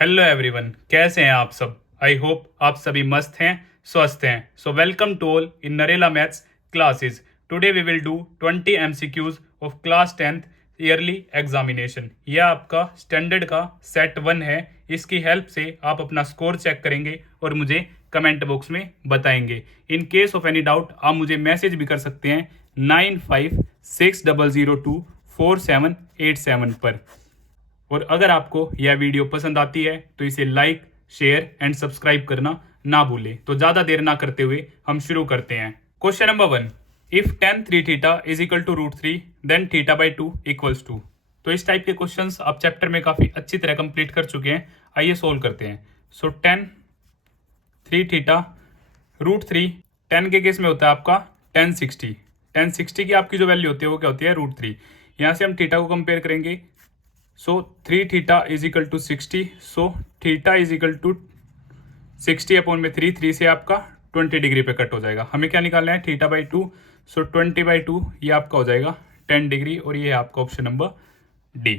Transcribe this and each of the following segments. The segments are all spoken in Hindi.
हेलो एवरीवन, कैसे हैं आप सब। आई होप आप सभी मस्त हैं, स्वस्थ हैं। So welcome to all in Narela maths classes. Today we will do 20 MCQs of class 10th yearly examination. यह आपका स्टैंडर्ड का सेट 1 है। इसकी हेल्प से आप अपना स्कोर चेक करेंगे और मुझे कमेंट बॉक्स में बताएंगे। In case of any doubt आप मुझे मैसेज भी कर सकते हैं 9560024787 पर। और अगर आपको यह वीडियो पसंद आती है तो इसे लाइक, शेयर एंड सब्सक्राइब करना ना भूलें। तो ज़्यादा देर ना करते हुए हम शुरू करते हैं। Question number 1, if tan 3 theta is equal to √3 then theta by 2 equals to. तो इस टाइप के क्वेश्चंस आप चैप्टर में काफ़ी अच्छी तरह कंप्लीट कर चुके हैं। आइए सोल्व करते हैं। सो tan 3 थीटा √3, 10 के केस में होता है आपका tan 60। tan 60 की आपकी जो वैल्यू होती है वो क्या होती है √3। यहाँ से हम थीटा को कंपेयर करेंगे। So 3 theta is equal to 60। So theta is equal to 60 upon में 3 से आपका 20 डिग्री पे कट हो जाएगा। हमें क्या निकालना है थीटा बाई 2। सो 20/2 ये आपका हो जाएगा 10 डिग्री और ये है आपका option number D.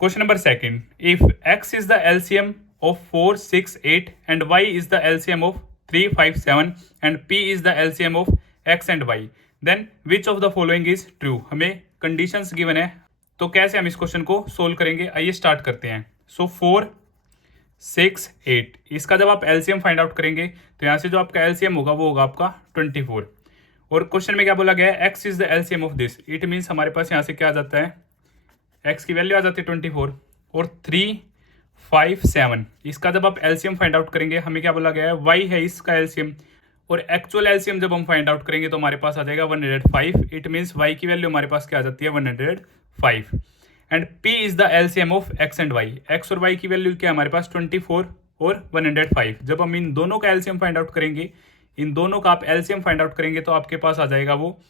Question number second, if x is the LCM of 4, 6, 8 and y is the LCM of 3, 5, 7 and p is the LCM of x and y, then which of the following is true. हमें कंडीशंस गिवन है, तो कैसे हम इस क्वेश्चन को सोल्व करेंगे आइए स्टार्ट करते हैं। सो 4, 6, 8 इसका जब आप एलसीएम फाइंड आउट करेंगे तो यहाँ से जो आपका एलसीएम होगा वो होगा आपका 24। और क्वेश्चन में क्या बोला गया है x is the LCM of this. It means हमारे पास यहाँ से क्या आ जाता है x की वैल्यू आ जाती है 24 और 3, 5, 7 इसका जब आप एलसीएम फाइंड आउट करेंगे हमें क्या बोला गया है y है इसका एलसीएम और एक्चुअल एलसीएम जब हम फाइंड आउट करेंगे तो हमारे पास आ जाएगा 105। इट मीन्स y की वैल्यू हमारे पास क्या आ जाती है 105 and p is the LCM of x and y। x और y की वैल्यू क्या है हमारे पास 24 और 105। जब हम इन दोनों का एलसीएम फाइंड आउट करेंगे, इन दोनों का आप एलसीएम फाइंड आउट करेंगे तो आपके पास आ जाएगा वो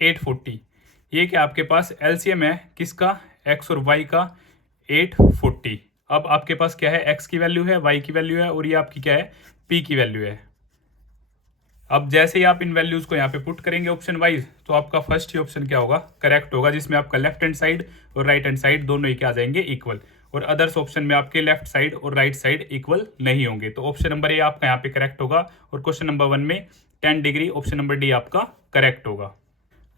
840। ये क्या आपके पास एलसीएम है किसका x और y का 840। अब आपके पास क्या है x की वैल्यू है, y की वैल्यू है और ये आपकी क्या है p की वैल्यू है। अब जैसे ही आप इन वैल्यूज को यहाँ पे पुट करेंगे ऑप्शन वाइज तो आपका फर्स्ट ही ऑप्शन क्या होगा करेक्ट होगा, जिसमें आपका लेफ्ट हैंड साइड और राइट हैंड साइड दोनों ही क्या आ जाएंगे इक्वल, और अदर्स ऑप्शन में आपके लेफ्ट साइड और राइट साइड इक्वल नहीं होंगे। तो ऑप्शन नंबर ए आपका यहाँ पे करेक्ट होगा और क्वेश्चन नंबर 1 में 10 डिग्री ऑप्शन नंबर डी आपका करेक्ट होगा।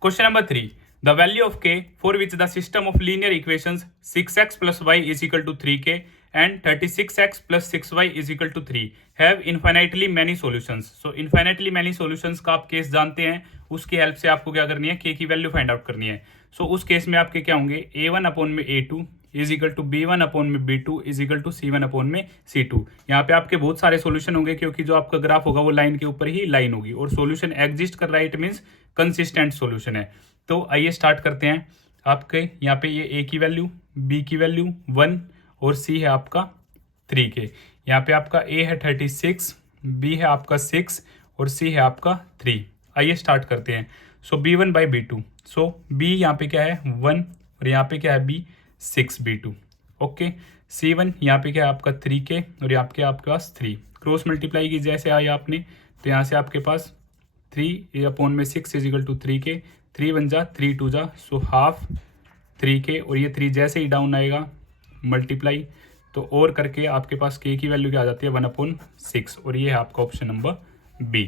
Question number 3, the value of k for which the system of linear equations 6x plus y is equal to 3k and 36x plus 6y is equal to 3 have infinitely many solutions। so infinitely many solutions का आप केस जानते हैं, उसकी हेल्प से आपको क्या करनी है k की वैल्यू फाइंड आउट करनी है। सो उस केस में आपके क्या होंगे a1 अपॉन में a2 is equal to b1 upon में b2 is equal to c1 upon में c2। यहाँ पे आपके बहुत सारे सॉल्यूशन होंगे क्योंकि जो आपका ग्राफ होगा वो लाइन के ऊपर ही लाइन होगी और सॉल्यूशन एग्जिस्ट कर रहा है, इट मीन्स कंसिस्टेंट सॉल्यूशन है। तो आइए स्टार्ट करते हैं। आपके यहाँ पे ये a की वैल्यू, b की वैल्यू 1 और c है आपका 3k। यहाँ पे आपका a है 36, b है आपका 6 और c है आपका 3। आइए स्टार्ट करते हैं। सो b1 by b2। So b यहाँ पे क्या है 1 और यहाँ पे क्या है b 6b2। ओके, c1 यहाँ पे क्या है आपका 3k और यहाँ पे आपके पास 3। क्रॉस मल्टीप्लाई की जैसे आई आपने तो यहाँ से आपके पास 3 अपॉन में 6 इज इक्वल टू 3k, 3 1 जा 3 2 जा, सो हाफ 3k और ये 3 जैसे ही डाउन आएगा मल्टीप्लाई तो और करके आपके पास k की वैल्यू क्या आ जाती है 1/6 और ये है आपका option number B.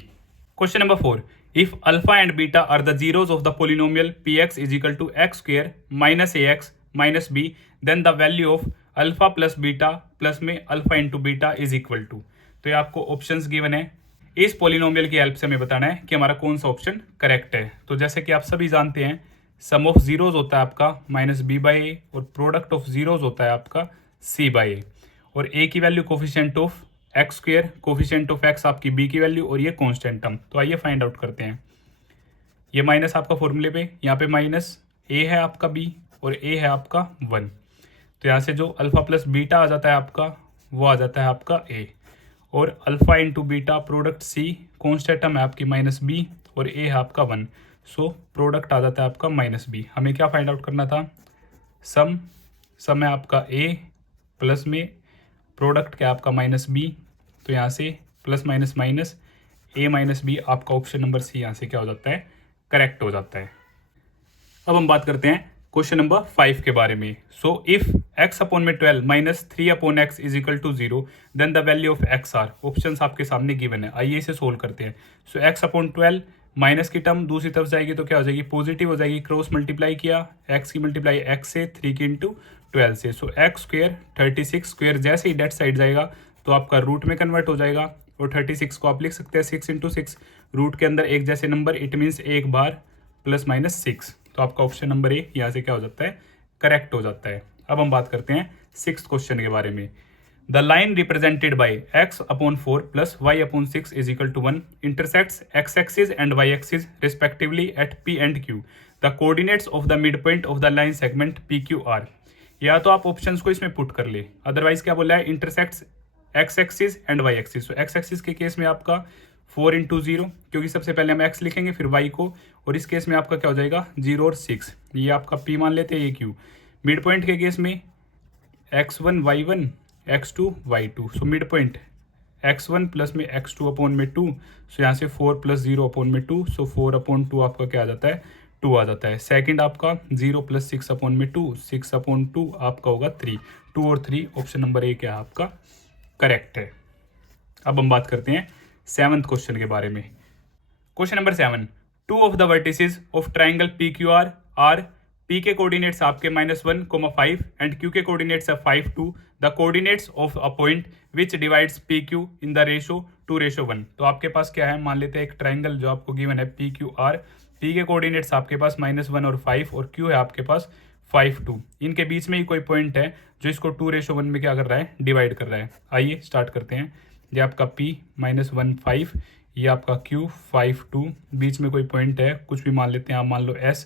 Question number 4, if alpha and beta are the zeros of the polynomial px is equal to x square minus ax minus b then the value of alpha plus beta plus में alpha into beta is equal to. तो ये आपको ऑप्शंस गिवन है, इस पोलिनोमियल की हेल्प से हमें बताना है कि हमारा कौन सा ऑप्शन करेक्ट है। तो जैसे कि आप सभी जानते हैं सम ऑफ जीरोज होता है आपका माइनस बी बाई ए और प्रोडक्ट ऑफ जीरोज होता है आपका सी बाई ए, और ए की value coefficient of x square, coefficient of x आपकी बी की वैल्यू और ये कॉन्स्टेंट टर्म। तो आइए फाइंड आउट करते हैं। ये माइनस आपका फॉर्मूले पे यहाँ पे माइनस ए है आपका बी और ए है आपका 1, तो यहाँ से जो अल्फा प्लस बीटा आ जाता है आपका वो आ जाता है आपका ए, और alpha into beta product C constant term है आपकी माइनस बी और ए है आपका 1, सो प्रोडक्ट आ जाता है आपका माइनस बी। हमें क्या फाइंड आउट करना था सम है आपका ए प्लस में प्रोडक्ट क्या आपका माइनस बी, तो यहाँ से प्लस माइनस माइनस ए माइनस बी आपका ऑप्शन नंबर सी यहाँ से क्या हो जाता है करेक्ट हो जाता है। अब हम बात करते हैं क्वेश्चन नंबर 5 के बारे में। सो इफ x अपॉन में 12 minus 3 upon x is equal to 0 then the value of x are. Option आपके सामने गिवन है, आइए इसे सोल्व करते हैं। सो x अपॉन 12 माइनस की टर्म दूसरी तरफ जाएगी तो क्या हो जाएगी, पॉजिटिव हो जाएगी। क्रॉस मल्टीप्लाई किया, x की मल्टीप्लाई x से, 3 की इंटू 12 से। सो एक्स स्क्वेयर 36 स्क्वेयर जैसे ही डेट साइड जाएगा तो आपका रूट में कन्वर्ट हो जाएगा। और 36 को आप लिख सकते हैं 6 इंटू 6, रूट के अंदर एक जैसे नंबर, इट मीन्स एक बार प्लस माइनस 6। तो आपका ऑप्शन नंबर ए यहाँ से क्या हो जाता है, करेक्ट हो जाता है। अब हम बात करते हैं 6th क्वेश्चन के बारे में। The line represented by x upon 4 plus y upon 6 is equal to 1 intersects x axis and y axis respectively at p and q। The coordinates of the mid point of the line segment PQR। या तो आप ऑप्शंस को इसमें पुट कर ले, अदरवाइज क्या बोला है, intersects x axis and y axis. तो x एक्सिस के केस में आपका 4 इंटू 0, क्योंकि सबसे पहले हम x लिखेंगे फिर y को, और इस केस में आपका क्या हो जाएगा 0 और 6, ये आपका p मान लेते हैं, ये q। मिड पॉइंट के केस में x1 y1 x2 y2। So mid point x1 plus में x2 अपॉन में 2, सो यहाँ से 4 प्लस 0 अपॉन में 2, सो 4 अपॉन 2 आपका क्या आ जाता है, 2 आ जाता है। सेकंड आपका 0 प्लस 6 अपॉन में 2, 6 अपॉन 2 आपका होगा 3, 2 और 3, ऑप्शन नंबर ए क्या आपका करेक्ट है। अब हम बात करते हैं 7th क्वेश्चन के बारे में। Question number 7, two of the vertices of triangle PQR are, P के कोऑर्डिनेट्स आपके -1, 5 एंड Q के कोऑर्डिनेट्स है 5, 2। The coordinates of a point which divides PQ in the ratio 2:1। तो आपके पास क्या है, मान लेते हैं एक ट्राइंगल जो आपको गिवन है PQR, P के कोऑर्डिनेट्स आपके पास -1 और 5 और Q है आपके पास 5, 2। इनके बीच में ही कोई पॉइंट है जो इसको 2:1 में क्या कर रहा है, डिवाइड कर रहा है। आइए स्टार्ट करते हैं। ये आपका P -1 5, ये आपका Q 5, 2, बीच में कोई पॉइंट है, कुछ भी मान लेते हैं आप, मान लो S,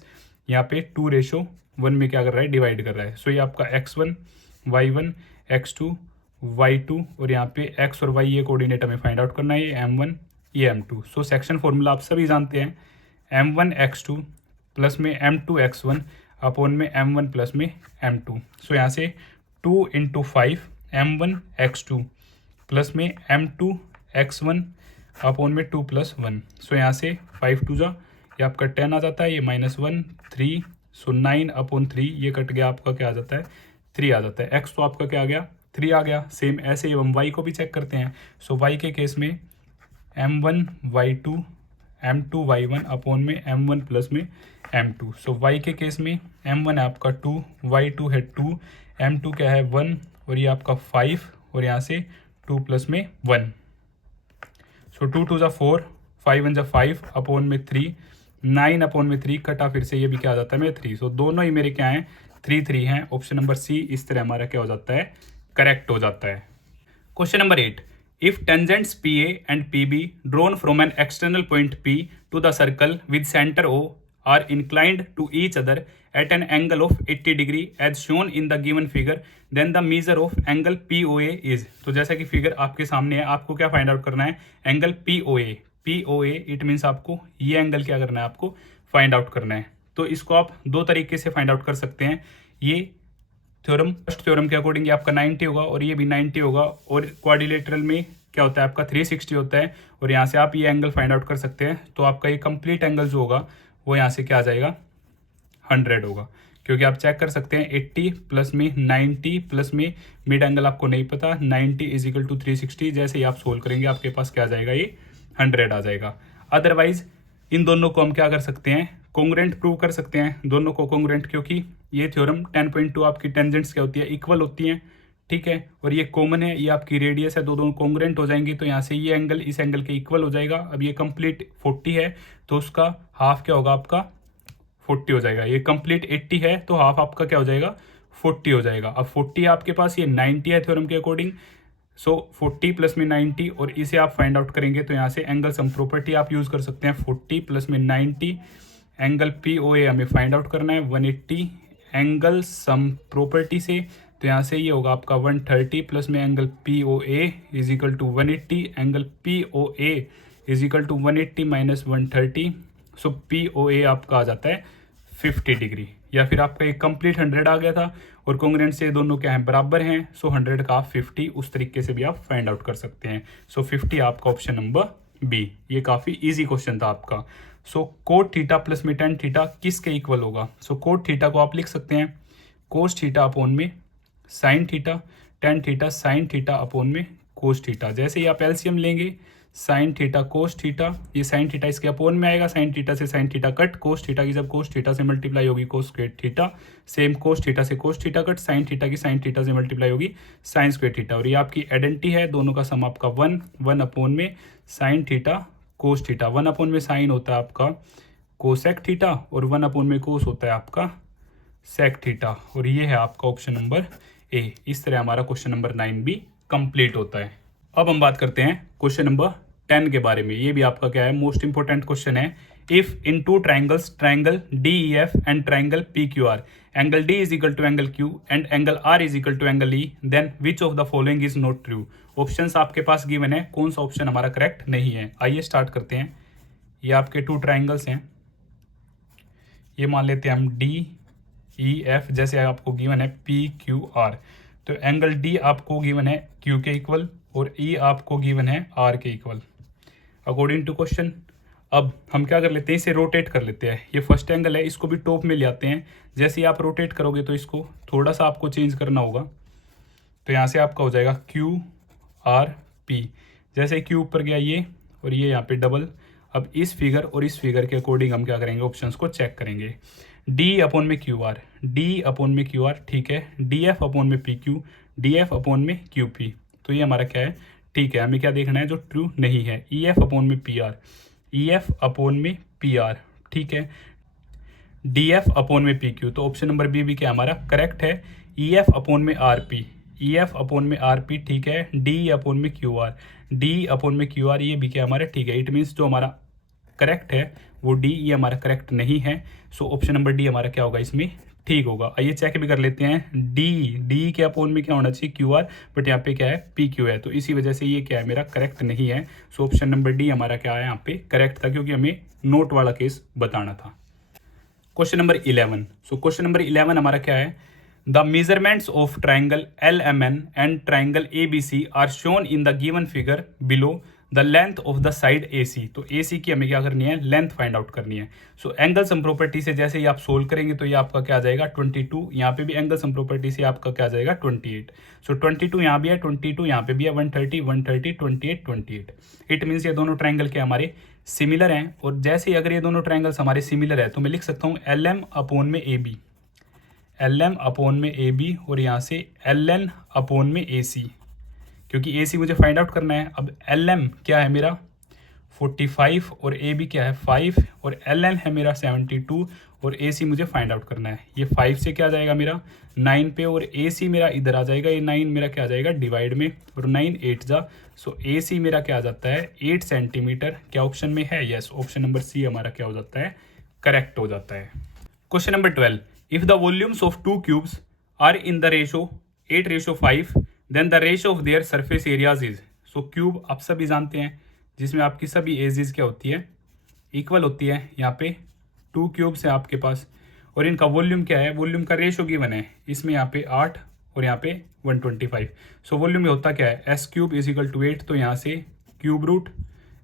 यहाँ पे 2:1 में क्या कर रहा है, डिवाइड कर रहा है। सो ये आपका x1 y1 x2 y2 और यहाँ पे x और y ये कोऑर्डिनेट हमें फाइंड आउट करना है, ये m1 ये m2। सो सेक्शन फॉर्मूला आप सभी जानते हैं, m1 x2 प्लस में m2 x1 अपॉन में m1 प्लस में m2। सो यहाँ से 2 इंटू 5 m1 x2 प्लस में m2 x1 अपॉन में 2 प्लस 1। सो यहाँ से 5 2 जा, ये आपका 10 आ जाता है, ये -1 3, सो 9 अपॉन 3, ये कट गया, आपका क्या आ जाता है, 3 आ जाता है। x तो आपका क्या आ गया, 3 आ गया। सेम ऐसे ही हम y को भी चेक करते हैं। सो y के केस में m1 y2 m2 y1 upon में m1 प्लस में m2। सो y के केस में m1 है आपका 2, y2 है 2, m2 क्या है 1 और ये आपका 5 और यहाँ से 2 प्लस में 1। सो 2 2 जा 4, 5 1 जा 5 अपॉन में 3, 9 अपॉन में 3 कटा, फिर से ये भी क्या आ जाता है मेरे 3। सो दोनों ही मेरे क्या हैं, 3 3 हैं। ऑप्शन नंबर सी इस तरह हमारा क्या हो जाता है, करेक्ट हो जाता है। Question number 8, if tangents PA and PB drawn from an external point P to the circle with centre O are inclined to each other at an angle of 80 degree as shown in the given figure, then the measure of angle POA is। तो जैसा कि फिगर आपके सामने है, आपको क्या फाइंड आउट करना है, एंगल POA इट मीन्स आपको ये एंगल क्या करना है, आपको फाइंड आउट करना है। तो इसको आप दो तरीके से फाइंड आउट कर सकते हैं। ये थ्योरम, फर्स्ट थ्योरम के अकॉर्डिंग ये आपका 90 होगा और ये भी 90 होगा, और क्वाड्रिलेटरल में क्या होता है आपका 360 होता है, और यहाँ से आप ये एंगल फाइंड आउट कर सकते हैं। तो आपका ये कंप्लीट एंगल जो होगा वो यहाँ से क्या आ जाएगा, 100 होगा, क्योंकि आप चेक कर सकते हैं 80 प्लस में 90 प्लस में मिड एंगल आपको नहीं पता, 90 इज इक्वल टू 360। जैसे ही आप सोल्व करेंगे आपके पास क्या आ जाएगा, ये 100 आ जाएगा। अदरवाइज इन दोनों को हम क्या कर सकते हैं, कॉन्ग्रुएंट प्रूव कर सकते हैं, दोनों को कॉन्ग्रुएंट, क्योंकि ये थ्योरम 10.2 आपकी टेंजेंट्स क्या होती है, इक्वल होती हैं, ठीक है, और ये कॉमन है, ये आपकी रेडियस है, दोनों कॉन्ग्रुएंट हो जाएंगे। तो यहाँ से ये एंगल इस एंगल के इक्वल हो जाएगा। अब ये कंप्लीट 40 है तो उसका हाफ क्या होगा, आपका 40 हो जाएगा। ये कंप्लीट 80 है तो हाफ आपका क्या हो जाएगा, 40 हो जाएगा। अब 40 आपके पास, ये 90 है थ्योरम के अकॉर्डिंग। सो 40 प्लस में 90, और इसे आप फाइंड आउट करेंगे तो यहाँ से एंगल सम प्रॉपर्टी आप यूज़ कर सकते हैं। 40 प्लस में 90, एंगल POA हमें फाइंड आउट करना है 180 एंगल सम प्रॉपर्टी से। तो यहाँ से ये होगा आपका 130 प्लस में angle POA is equal to 180, angle POA is equal to 180 minus 130। So POA आपका आ जाता है 50 डिग्री, या फिर आपका एक कंप्लीट 100 आ गया था, और कॉन्ग्रुएंट से दोनों क्या हैं, बराबर हैं। सो 100 का 50, उस तरीके से भी आप फाइंड आउट कर सकते हैं। सो 50 आपका ऑप्शन नंबर बी। ये काफ़ी इजी क्वेश्चन था आपका। सो कोट थीटा प्लस में टेन थीटा किसके इक्वल होगा? सो कोट थीटा को आप लिख सकते हैं कोस थीटा अपॉन में sine theta, tan theta sine theta upon में कोस थीटा। जैसे ही आप एलसीएम लेंगे साइन थीटा कोस थीटा, ये साइन थीटा इसके अपोन में आएगा, साइन थीटा से sine theta cut, cos theta की जब कोस थीटा से मल्टीप्लाई होगी cos square theta, same cos theta से cos theta cut, sine theta की साइन थीटा से मल्टीप्लाई होगी साइन स्क्वायर थीटा। और ये आपकी आइडेंटिटी है, दोनों का सम आपका वन अपोन में sine theta cos theta, one upon में साइन होता है आपका कोसेक थीटा और वन अपोन में कोस होता है आपका सेक थीटा। और ये है आपका ऑप्शन नंबर ए। इस तरह हमारा क्वेश्चन नंबर 9 भी कंप्लीट होता है। अब हम बात करते हैं क्वेश्चन नंबर 10 के बारे में। ये भी आपका क्या है, मोस्ट इंपोर्टेंट क्वेश्चन है। If in two triangles, triangle DEF and triangle PQR, angle D is equal to angle Q and angle R is equal to angle E, then which of the following is not true. Options आपके पास गिवन है, कौन सा ऑप्शन हमारा करेक्ट नहीं है। आइए स्टार्ट करते हैं। ये आपके टू ट्राइंगल्स हैं, ये मान लेते हैं हम DEF, जैसे आपको गिवन है PQR। तो एंगल D आपको गिवन है Q के इक्वल और E आपको गिवन है R के इक्वल अकॉर्डिंग टू क्वेश्चन। अब हम क्या कर लेते हैं, इसे रोटेट कर लेते हैं। ये फर्स्ट एंगल है, इसको भी टॉप में ले आते हैं। जैसे ही आप रोटेट करोगे तो इसको थोड़ा सा आपको चेंज करना होगा। तो यहाँ से आपका हो जाएगा QRP। जैसे Q ऊपर गया ये और ये यहाँ पे डबल। अब इस फिगर और इस फिगर के अकॉर्डिंग हम क्या करेंगे, ऑप्शंस को चेक करेंगे। D अपोन में QR, D अपोन में QR, ठीक है। DF अपोन में PQ, DF अपोन में QP। तो ये हमारा क्या है, ठीक है। हमें क्या देखना है जो ट्रू नहीं है। EF अपोन में PR, EF अपोन में PR, ठीक है। DF अपोन में PQ, तो ऑप्शन नंबर बी भी क्या हमारा करेक्ट है। EF अपोन में RP, EF अपोन में RP, ठीक है। D अपोन में QR, D अपोन में QR, ये भी क्या हमारा ठीक है। इट मीन्स जो हमारा करेक्ट है वो D, ये हमारा करेक्ट नहीं है। सो ऑप्शन नंबर D हमारा क्या होगा, इसमें ठीक होगा। आइए चेक भी कर लेते हैं। D के अपोन में क्या होना चाहिए QR, बट यहाँ पे क्या है PQ है, तो इसी वजह से ये क्या है मेरा करेक्ट नहीं है। सो ऑप्शन नंबर D हमारा क्या है यहाँ पे करेक्ट था, क्योंकि हमें नोट वाला केस बताना था। Question number 11। So question number 11 हमारा क्या है, the measurements of triangle LMN and triangle ABC are shown in the given figure below the length of the side AC। तो AC की हमें क्या करनी है, लेंथ फाइंड आउट करनी है। सो एंगल सम प्रॉपर्टी से जैसे ही आप सोल्व करेंगे तो ये आपका क्या आ जाएगा 22। यहाँ पे भी एंगल सम प्रॉपर्टी से आपका क्या आ जाएगा 28। सो 22 यहाँ भी है, 22 यहाँ पे भी है, 130 130 28 28। इट मीन्स ये दोनों ट्राइंगल के हमारे सिमिलर हैं। और जैसे ही अगर ये दोनों ट्राइंगल्स हमारे सिमिलर है तो मैं लिख सकता हूँ LM अपोन में AB, LM अपोन में AB और यहाँ से LN अपोन में AC, क्योंकि AC मुझे फाइंड आउट करना है। अब LM क्या है मेरा 45 और AB क्या है 5 और LN है मेरा 72 और AC मुझे फाइंड आउट करना है। ये 5 से क्या आ जाएगा मेरा 9 पे और AC मेरा इधर आ जाएगा, ये 9 मेरा क्या आ जाएगा डिवाइड में और 9 8 जा। सो AC मेरा क्या आ जाता है 8 सेंटीमीटर। क्या ऑप्शन में है, यस, ऑप्शन नंबर सी हमारा क्या हो जाता है करेक्ट हो जाता है। Question number 12, if the volumes of two cubes are in the ratio 8:5 then the ratio of their surface areas is. So cube आप सभी जानते हैं जिसमें आपकी सभी एजेस क्या होती है इक्वल होती है। यहाँ पे टू क्यूब्स है आपके पास और इनका वॉल्यूम क्या है, वॉल्यूम का रेशो गिवन है। इसमें यहाँ पे 8 और यहाँ पे 125। सो वॉल्यूम में होता क्या है S³ इज इक्वल टू 8। तो यहाँ से क्यूब रूट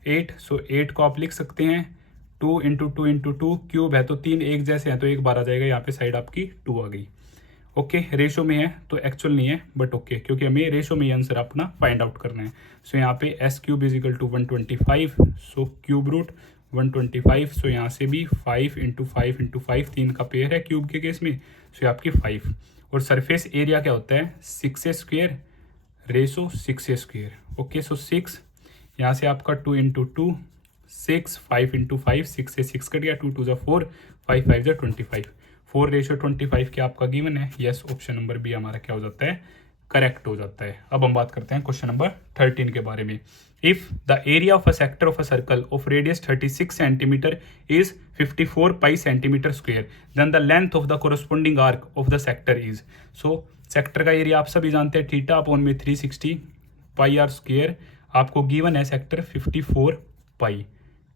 8, सो 8 को आप लिख सकते हैं 2 इंटू 2 इंटू 2, क्यूब है तो 3 एक जैसे हैं तो एक बार आ जाएगा, यहाँ पे साइड आपकी 2 आ गई। ओके, रेशो में है तो एक्चुअल नहीं है बट ओके, क्योंकि हमें रेशो में ही आंसर अपना फाइंड आउट करना है। सो यहाँ पे S³ is equal to 125, so cube root 125। So यहाँ से भी 5 इंटू 5 इंटू 5, 3 का पेयर है क्यूब के केस में, सो आपकी 5। और सरफेस एरिया क्या होता है 6A² रेशो 6A²। ओके, सो 6 यहाँ से आपका 2 इंटू 2 6, 5 इंटू 5 6 से 6 कट गया, 2 2 जा 4, 5 5 जा 25, 4:25 क्या आपका गिवन है। यस, ऑप्शन नंबर बी हमारा क्या हो जाता है करेक्ट हो जाता है। अब हम बात करते हैं क्वेश्चन नंबर 13 के बारे में। If the area of a sector of a circle of radius 36 centimetre is 54 pi centimetre square then the length of the corresponding arc of the sector is. So sector का एरिया आप सभी जानते हैं थीटा अपॉन में 360 पाई आर स्क्वायर। आपको गिवन है सेक्टर 54 पाई।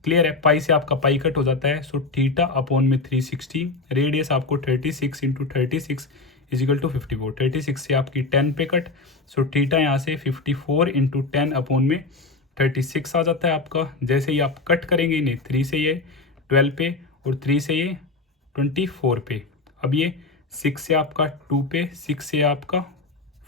क्लियर है, पाई से आपका पाई कट हो जाता है। सो थीटा अपॉन में 360, रेडियस आपको 36 इंटू 36 इज इक्वल टू 54। 36 से आपकी 10 पे कट, सो थीटा यहाँ से 54 इंटू 10 अपॉन में 36 आ जाता है आपका। जैसे ही आप कट करेंगे नहीं 3 से ये 12 पे और 3 से ये 24 पे। अब ये 6 से आपका 2 पे, 6 से आपका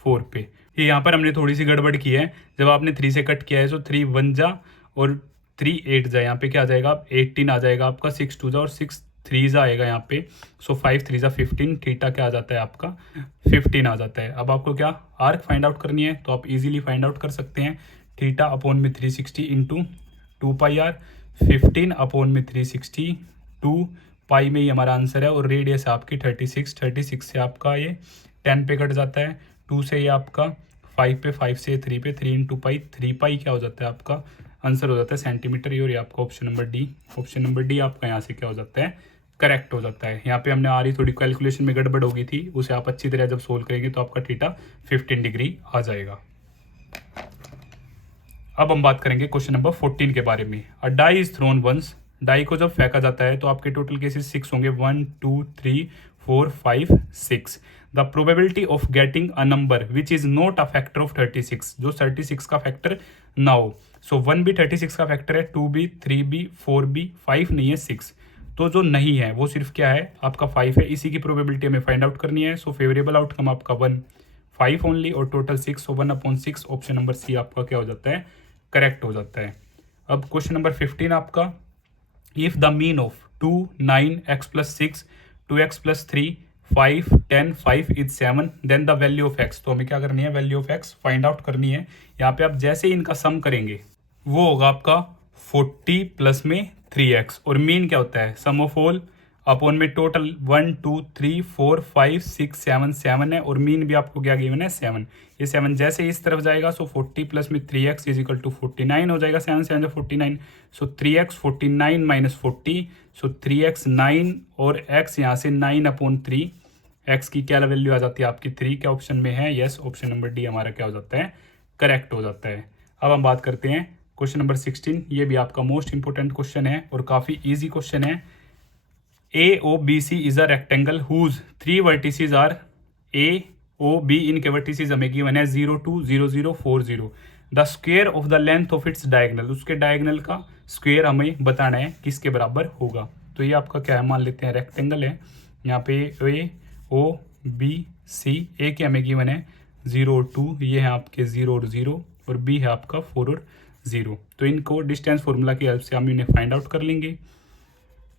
4 पे। ये यहाँ पर हमने थोड़ी सी गड़बड़ की है, जब आपने 3 से कट किया है तो 3 1 जा और 3 8 जा, यहाँ पे क्या आ जाएगा 18 आ जाएगा आपका, 6 2 जा और 6 3 जा आएगा यहाँ पे। सो 5 3 जा 15, थीटा क्या आ जाता है आपका 15 आ जाता है। अब आपको क्या आर्क फाइंड आउट करनी है, तो आप इजीली फाइंड आउट कर सकते हैं। थीटा अपॉन में 360 इंटू 2 पाई आर, 15 अपॉन में 360 2 पाई में ही हमारा आंसर है। और रेडियस आपकी 36, 36 से आपका ये 10 पे कट जाता है, 2 से ये आपका 5 पे, 5 से 3 पे, 3 इंटू पाई, 3 पाई क्या हो जाता है आपका आंसर हो जाता है सेंटीमीटर। ये और ये आपका option number D, option number D आपका यहाँ से क्या हो जाता है करेक्ट हो जाता है। यहाँ पे हमने आ रही थोड़ी कैलकुलेशन में गड़बड़ हो गई थी, उसे आप अच्छी तरह जब सोल्व करेंगे तो आपका थीटा 15 डिग्री आ जाएगा। अब हम बात करेंगे क्वेश्चन नंबर 14 के बारे में। A die is thrown once, die को जब फेंका जाता है तो आपके टोटल केसेस 6 होंगे, 1 2 3 4 5 6। The probability of getting a number which is not a factor of 36, जो 36 का फैक्टर ना हो। सो 1 भी 36 का फैक्टर है, 2 भी, 3 भी, 4 भी, 5 नहीं है 6। तो जो नहीं है वो सिर्फ क्या है आपका 5 है, इसी की प्रोबेबिलिटी हमें फाइंड आउट करनी है। सो फेवरेबल आउटकम आपका 1 5 ओनली और टोटल 6, सो 1/6, ऑप्शन नंबर सी आपका क्या हो जाता है करेक्ट हो जाता है। अब क्वेश्चन नंबर 15 आपका, if the mean of 2 9 x + 6 2x + 3 5 10 5 is 7 then the value of x। तो हमें क्या करनी है value of x find out करनी है। यहाँ पे आप जैसे ही इनका सम करेंगे वो होगा आपका 40 प्लस में 3x, और मीन क्या होता है सम ऑफ ऑल अपॉन में टोटल 1 2 3 4 5 6 7 7 है, और मीन भी आपको क्या गिवन है 7। ये 7 जैसे इस तरफ जाएगा सो 40 प्लस में 3x इज इक्वल टू 49 हो जाएगा, 7 7 49, सो 3x 49 माइनस 40, सो 3x 9 और x यहाँ से 9/3, x की क्या वैल्यू आ जाती है आपकी 3, क्या ऑप्शन में है यस, ऑप्शन नंबर डी हमारा क्या हो जाता है करेक्ट हो जाता है। अब हम बात करते हैं क्वेश्चन नंबर 16, ये भी आपका मोस्ट इंपोर्टेंट क्वेश्चन है और काफ़ी ईजी क्वेश्चन है। AOBC is a rectangle whose 3 vertices are AOB, इनके vertices हमें गिवन है 0 2 0 0 4 0। The square of the length of its diagonal, उसके डायगनल का स्क्वेयर हमें बताना है किसके बराबर होगा। तो ये आपका क्या है मान लेते हैं रेक्टेंगल है, यहाँ पे AOBC, ए के हमें गिवन है 0 और 2, ये है आपके 0 और 0, और बी है आपका 4 और 0। तो इनको डिस्टेंस फॉर्मूला की हेल्प से हम इन्हें फाइंड आउट कर लेंगे।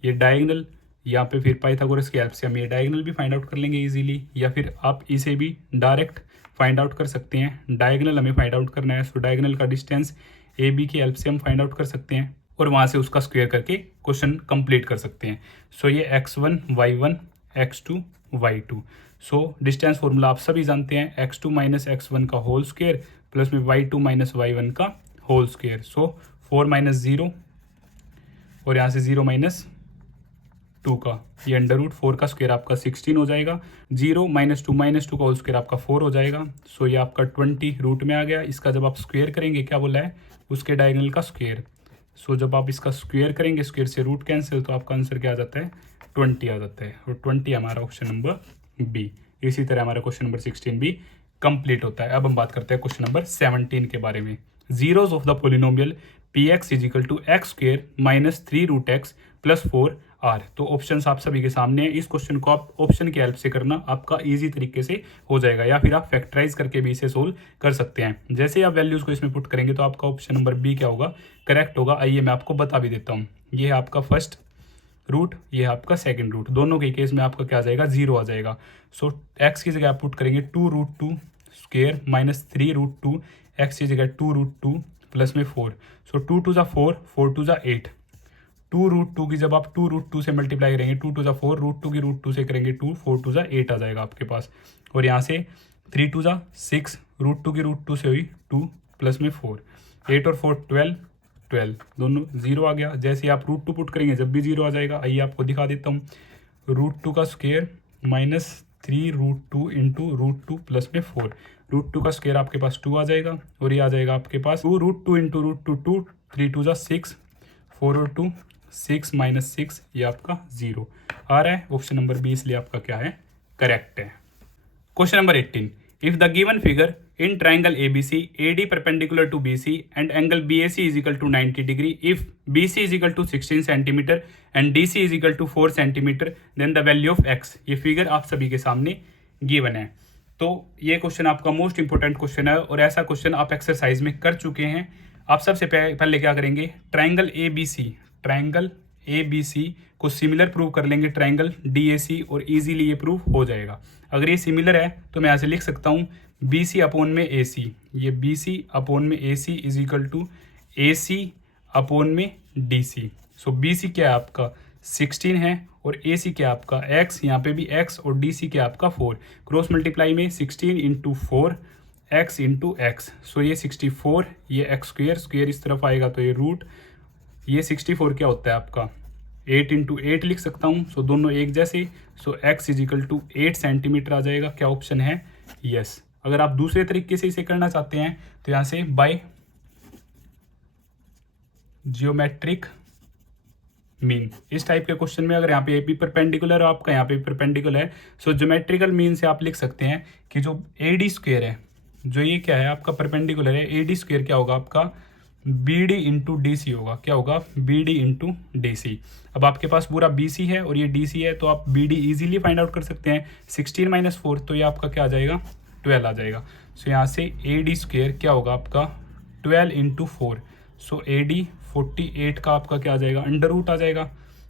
ये डायगनल यहाँ पे फिर पाइथागोरस की हेल्प से हम ये डायगनल भी फाइंड आउट कर लेंगे इजीली, या फिर आप इसे भी डायरेक्ट फाइंड आउट कर सकते हैं। डायगनल हमें फाइंड आउट करना है, सो डायगनल का डिस्टेंस ए बी की हेल्प से हम फाइंड आउट कर सकते हैं और वहाँ से उसका स्क्वायर करके क्वेश्चन कंप्लीट कर सकते हैं। सो ये x1 y1 x2 y2। So distance formula आप सभी जानते हैं, x2 माइनस x1 का होल स्क्वायर प्लस में y2 माइनस y1 का होल स्क्वायर। सो 4 माइनस 0 और यहाँ से 0 माइनस 2 का, ये √4 का स्क्वायर आपका 16 हो जाएगा, 0 माइनस 2 का होल स्क्वायर आपका 4 हो जाएगा। सो ये आपका 20 रूट में आ गया। इसका जब आप स्क्वायर करेंगे क्या बोला है उसके डायगोनल का स्क्वायर। सो जब आप इसका स्क्वायर करेंगे, स्क्वायर से रूट कैंसिल, तो आपका आंसर क्या आ जाता है 20 आ जाता है, और 20 हमारा ऑप्शन नंबर बी। इसी तरह हमारा क्वेश्चन नंबर 16 भी कंप्लीट होता है। अब हम बात करते हैं क्वेश्चन नंबर 17 के बारे में। Zeros of the polynomial px is equal to x square minus 3√x plus 4r। तो ऑप्शंस आप सभी के सामने है। इस क्वेश्चन को आप ऑप्शन की हेल्प से करना आपका इजी तरीके से हो जाएगा, या फिर आप फैक्टराइज करके भी इसे सोल्व कर सकते हैं। जैसे आप वैल्यूज को इसमें पुट करेंगे तो आपका ऑप्शन नंबर बी क्या होगा करेक्ट होगा। आइए मैं आपको बता भी देता हूँ। ये है आपका फर्स्ट रूट, ये है आपका सेकंड रूट, दोनों के केस में आपका क्या आ जाएगा 0 आ जाएगा। सो एक्स की जगह आप पुट करेंगे 2√2 स्क्वेयर माइनस 3√2, एक्स की जगह 2√2 प्लस में 4। सो 2 2 4, 4 2 8, 2√2 की जब आप 2√2 से मल्टीप्लाई करेंगे 2 2 4, √2 की √2 से करेंगे 2, 4 2 8 आ जाएगा आपके पास। और यहाँ से 3 2 6, √2 की √2 से हुई 2 प्लस में 4, 8 और 4 12, दोनों 0 आ गया। जैसे आप √2 पुट करेंगे जब भी 0 आ जाएगा। आइए आपको दिखा देता हूँ, √2 का स्क्वायर माइनस 3√2 इंटू √2 प्लस में 4, √2 का स्क्वायर आपके पास 2 आ जाएगा, और ये आ जाएगा आपके पास 2√2 इंटू √2 2, 3 2 6, 4 और 2 6 माइनस 6, ये आपका 0 आ रहा है। ऑप्शन नंबर बी इसलिए आपका क्या है करेक्ट है। Question number 18, if the given figure in triangle ABC AD perpendicular to BC and angle BAC is equal to 90 degree if BC is equal to 16 centimeter and DC is equal to 4 centimeter then the value of x। ये फिगर आप सभी के सामने गिवन है। तो ये क्वेश्चन आपका मोस्ट इंपॉर्टेंट क्वेश्चन है और ऐसा क्वेश्चन आप एक्सरसाइज में कर चुके हैं। आप सबसे पहले क्या करेंगे, ट्राइंगल ABC को सिमिलर प्रूव कर लेंगे ट्राइंगल DAC और इजीली ये प्रूव हो जाएगा। अगर ये सिमिलर है तो मैं यहाँ से लिख सकता हूँ BC अपॉन में AC, ये BC अपॉन में AC is equal to AC upon में DC। सो BC क्या है आपका 16 है और AC क्या है आपका x, यहाँ पे भी x और DC क्या है आपका 4। क्रॉस मल्टीप्लाई में 16 इंटू 4 x इंटू एक्स। सो ये 64, ये x स्क्वेयर इस तरफ आएगा तो ये रूट, ये 64 क्या होता है आपका 8 इंटू 8 लिख सकता हूँ। सो दोनों एक जैसे, so x is equal to 8 centimetre आ जाएगा। क्या ऑप्शन है, यस। अगर आप दूसरे तरीके से इसे करना चाहते हैं तो यहाँ से बाय जियोमेट्रिक मीन, इस टाइप के क्वेश्चन में अगर यहाँ पे भी परपेंडिकुलर और आपका यहाँ पे परपेंडिकुलर है, सो ज्योमेट्रिकल मीन से आप लिख सकते हैं कि जो AD स्क्वेयर है, जो ये क्या है आपका परपेंडिकुलर है, AD स्क्वेयर क्या होगा आपका BD इंटू DC होगा। क्या होगा, BD इंटू DC। अब आपके पास पूरा BC है और ये DC है तो आप BD इजीली फाइंड आउट कर सकते हैं। 16 माइनस 4 तो ये आपका क्या आ जाएगा 12 आ जाएगा। सो यहाँ से AD स्क्वेयर क्या होगा आपका 12 इंटू 4। सो AD 48 का आपका क्या आ जाएगा अंडर रूट आ जाएगा।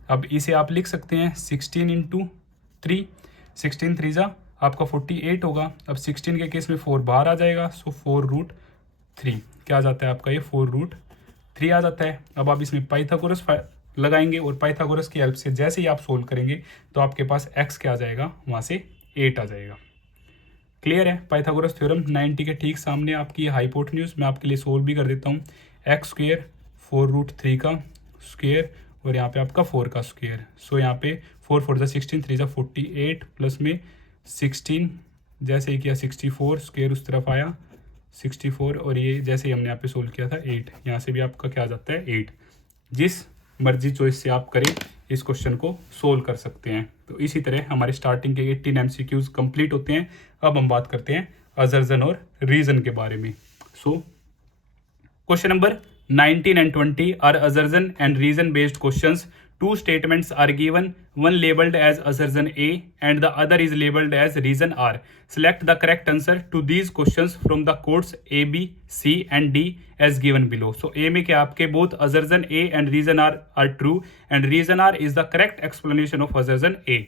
अब इसे आप लिख सकते हैं 16 इंटू 3, 16 3 जा आपका 48 होगा। अब 16 के केस में 4 बाहर आ जाएगा, सो 4√3 क्या आ जाता है आपका ये 4√3 आ जाता है। अब आप इसमें पाइथागोरस लगाएंगे और पाइथागोरस की हेल्प से जैसे ही आप सोल्व करेंगे तो आपके पास x क्या आ जाएगा, वहाँ से 8 आ जाएगा। क्लियर है, पाइथागोरस थ्योरम 90 के ठीक सामने आपकी हाइपोटेन्यूज मैं आपके लिए सोल्व भी कर देता हूँ। x स्क्वेयर 4√3 का स्क्वेयर और यहाँ पे आपका 4 का स्क्वेयर। सो यहाँ पे 4 4 16 3 48 प्लस में 16 जैसे ही किया 64 स्क्वेयर उस तरफ आया 64 और ये जैसे ही हमने यहाँ पे सोल्व किया था 8, यहाँ से भी आपका क्या आ जाता है 8। जिस मर्जी चॉइस से आप करें इस क्वेश्चन को सोल्व कर सकते हैं। तो इसी तरह हमारे स्टार्टिंग के 18 MCQs कंप्लीट होते हैं। अब हम बात करते हैं असर्जन और रीजन के बारे में। सो question number 19 and 20 are assertion and reason based questions. Two statements are given, one labeled as assertion A and the other is labeled as reason R. Select the correct answer to these questions from the codes A, B, C and D as given below. So A में क्या आपके both assertion A and reason R are true and reason R is the correct explanation of assertion A.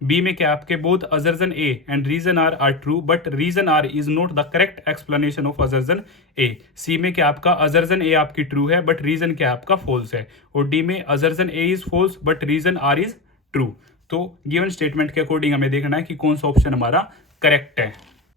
B में क्या आपके both assertion A and reason R are true but reason R is not the correct explanation of assertion A. C में क्या आपका assertion A आपकी true है but reason क्या आपका false है और D में assertion A is false but reason R is true। तो given statement के अकॉर्डिंग हमें देखना है कि कौन सा ऑप्शन हमारा करेक्ट है।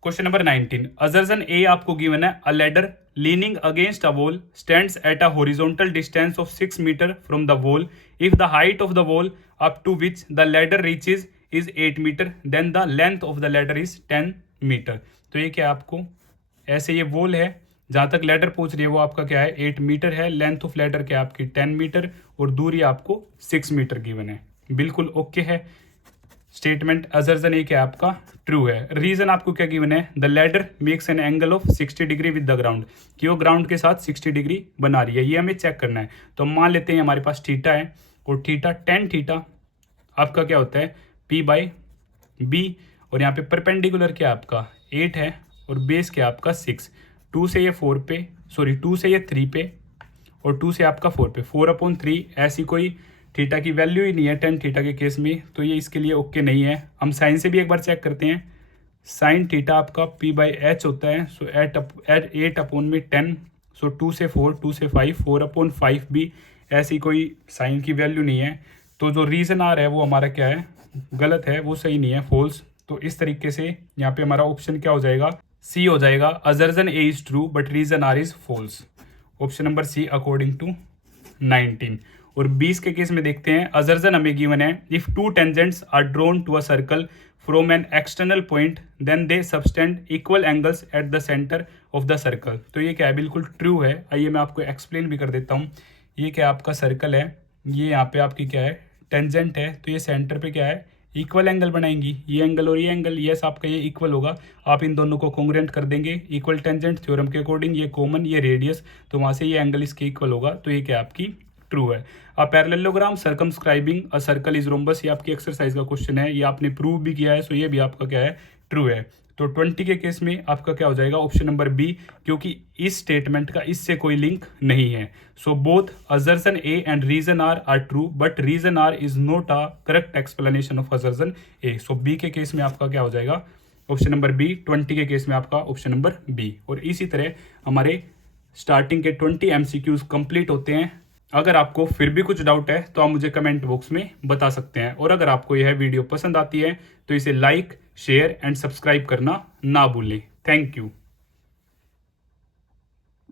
क्वेश्चन नंबर 19, assertion A आपको गिवन है a ladder leaning against a wall stands at a horizontal distance of 6 meter from the wall if the height of the wall up to which the ladder reaches is 8 metre then the length of the ladder is 10 metre. तो ये क्या आपको ऐसे ये वॉल है जहाँ तक लैडर पहुँच रही है वो आपका क्या है 8 मीटर है, लेंथ ऑफ लैडर क्या आपकी 10 मीटर और दूरी आपको 6 मीटर गिवन है। बिल्कुल ओके है स्टेटमेंट। असर्जन ए क्या आपका ट्रू है। रीजन आपको क्या गिवन है, the ladder makes an angle of 60 degree with the ground, कि वो ग्राउंड के साथ 60 डिग्री बना रही है, ये हमें चेक करना है। तो हम मान लेते हैं हमारे पास थीटा है और थीटा tan थीटा आपका क्या होता है P/B और यहाँ पे परपेंडिकुलर क्या आपका 8 है और बेस क्या आपका 6। 2 से ये 4 पे 2 से ये 3 पे और 2 से आपका 4 पे 4/3 ऐसी कोई थीटा की वैल्यू ही नहीं है tan थीटा के केस में, तो ये इसके लिए ओके नहीं है। हम साइन से भी एक बार चेक करते हैं। साइन थीटा आपका P/H होता है, सो 8/10, सो 2 से 4 2 से 5 4/5 भी ऐसी कोई साइन की वैल्यू नहीं है। तो जो रीज़न आ रहा है वो हमारा क्या है, गलत है, वो सही नहीं है, फॉल्स। तो इस तरीके से यहाँ पे हमारा ऑप्शन क्या हो जाएगा, सी हो जाएगा। Assertion A is true but reason R is false. Option number C according to 19। और 20 के केस में देखते हैं, असर्जन हमें गिवन है if two tangents are drawn to a circle from an external point then they subtend equal angles at the centre of the circle. तो ये क्या है, बिल्कुल ट्रू है। आइए मैं आपको एक्सप्लेन भी कर देता हूँ। ये क्या आपका सर्कल है, ये यहाँ पे आपकी क्या है टेंजेंट है, तो ये सेंटर पे क्या है इक्वल एंगल बनाएंगी, ये एंगल और ये एंगल, यस आपका ये इक्वल होगा, आप इन दोनों को कॉन्ग्रुएंट कर देंगे इक्वल टेंजेंट थ्योरम के अकॉर्डिंग, ये कॉमन ये रेडियस, तो वहां से ये एंगल इसके इक्वल होगा, तो ये क्या आपकी ट्रू है। A parallelogram circumscribing a circle is rhombus, ये आपकी एक्सरसाइज का क्वेश्चन है, ये आपने प्रूव भी किया है, सो ये भी आपका क्या है ट्रू है। तो 20 के केस में आपका क्या हो जाएगा ऑप्शन नंबर बी, क्योंकि इस स्टेटमेंट का इससे कोई लिंक नहीं है। So both assertion A and reason are true, but reason R is not a correct explanation of assertion A. So B के केस में आपका क्या हो जाएगा ऑप्शन नंबर बी, 20 के केस में आपका ऑप्शन नंबर बी। और इसी तरह हमारे स्टार्टिंग के 20 MCQs कंप्लीट होते हैं। अगर आपको फिर भी कुछ डाउट है तो आप मुझे कमेंट बॉक्स में बता सकते हैं, और अगर आपको यह वीडियो पसंद आती है तो इसे लाइक शेयर एंड सब्सक्राइब करना ना भूलें। Thank you.